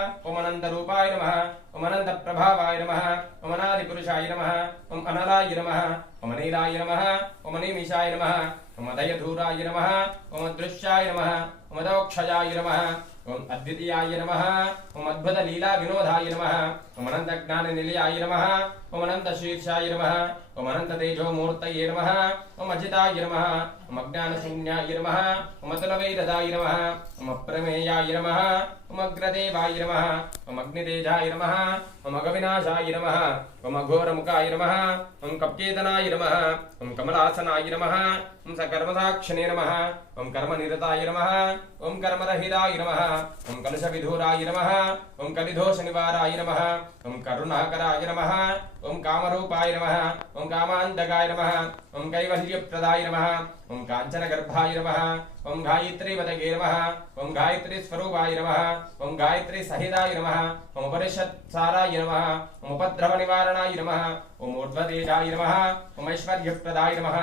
ओम अनंत रूपाय नमः ओम अनंत प्रभावाय नमः ओम अनादि पुरुषाय नमः ओम अनलाय नमः ओम नीलाय नमः ओम निमिषाय नमः ओम दयधूराय नमः ओम दृश्याय नमः ओम दक्षयाय नमः ओम अद्वितीयाय नमः ओम अद्भुत लीला विनोदाय नमः ओम अनंत ज्ञान निलयाय नमः ओम अनंत शीर्षाय नमः ओम अनंत तेजो मूर्तये नमः ओम अजिताय नमः ओम अज्ञान शून्याय नमः ओम अतुल वेददाय नमः ओम अप्रमेयाय नमः ओम अग्रदेवाय नमः ओम अग्नितेजाय नमः ओम अगविनाशाय नमः ओम अघोरमुखाय नमः ओम कप्येतनाय नमः ओम कमलासनाय नमः ओम सकर्मसाक्षिणे नमः ओम कर्मनिरताय नमः ओम कर्मरहिताय नमः ओम कलशविधूराय नमः ओम कलिदोषनिवाराय नमः ओम करुणाकराय नमः ओम कामरूपाय नमः ओम कामान्तकाय नमः ओम कैवल्यप्रदाय नमः ओम काञ्चनगर्भाय नमः ओम गायत्री वदगे नमः ओम गायत्री स्वरूपाय नमः ओम गायत्री सहिताय नमः ओम उपनिषत्साराय नमः ओम उपद्रव निवारणाय नमः ओम ऊर्ध्वतेजाय नमः ओम ऐश्वर्यप्रदाय नमः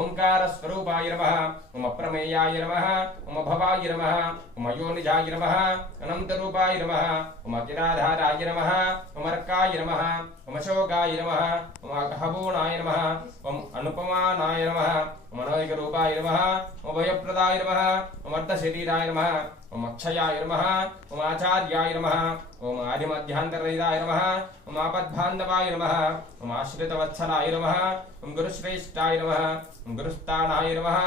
ओंकार स्वरूपाय नमः ओम अप्रमेयाय नमः ओम भवाय नमः ओम अयोनिजाय नमः अनंत रूपाय नमः ओम अखिलाधाराय नमः ओम अर्काय नमः ओम अशोकाय नमः ओम अहबूणाय नमः ओम अनुपमानाय नमः ओम अनौहिक रूपाय नमः ओम भयप्रदाय नमः ओम अर्धशरीराय नमः ओम अक्षयाय नमः ओम आचार्याय नमः ओम आदिमध्यांतरहिताय नमः ओम आपद्बान्धवाय नमः ओम आश्रितवत्सलाय नमः ओम गुरुश्रेष्ठाय नमः ओम गुरुस्थानाय नमः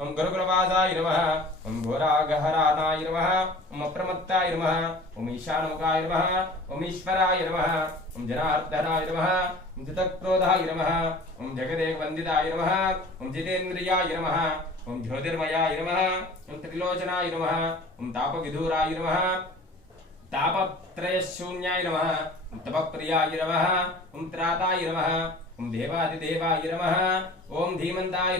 ओम गुरुकुलवासाय नमः ओम घोरागहरानाय नमः ओम अप्रमत्ताय नमः ओम ईशानमुखाय नमः ओम ईश्वराय नमः ओम जनार्दनाय नमः ओम जितक्रोधाय नमः ओम जगदेकवन्दिताय नमः ओम जितेन्द्रियाय नमः ओम ज्योतिर्मयाय नमः ओम त्रिलोचनाय नमः ओम तापविधूराय नमः तापत्रयशून्याय नमः ओम तपप्रियाय नमः ओम त्राताय नमः ओम देवादिदेवाय नमः ओम धीमन्ताय